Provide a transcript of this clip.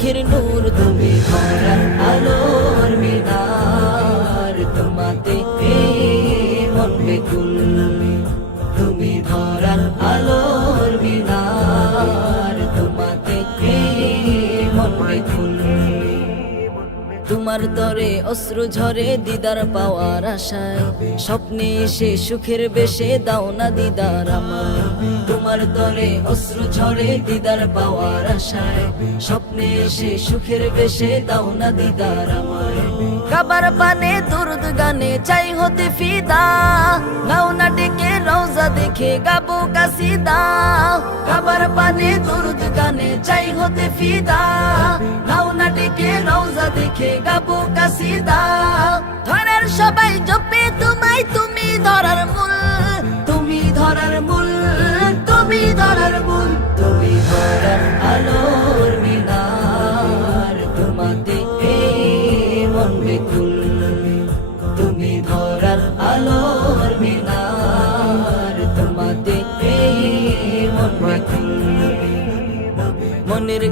চোখের নূর, তুমি ধরার আলোর মিনার, তোমাতে মন বেকুল, তুমি ধরার আলোর মিনার, তোমাতে মন বেকুল। তোমার তরে অশ্রু ঝরে দিদার পাওয়ার আশায়, স্বপ্নে এসে সুখের বেশে দাও না দিদার আমায়। তোমার তরে অশ্রু ঝরে দিদার পাওয়ার আশায়, স্বপ্নে এসে সুখের বেশে দাও না দিদার আমায়। কাবার পানে দুরুদ গানে চাই হতে ফিদা, নাও না ডেকে রওজা দেখে গাবো কাসিদা। কাবার পানে দুরুদ গানে চাই হতে ফিদা, নাও না ডেকে রওজা দেখে গাবো কাসিদা। ধরার সবাই জপে তোমায়, তুমি ধরার মূল, তুমি ধরার মূল, তুমি ধরার মূল, তুমি ধরার আলোর মিনার, তোমাতে মন বেকুল, তুমি ধরার আলোর মিনার, তোমাতে মন বেকুল। মনের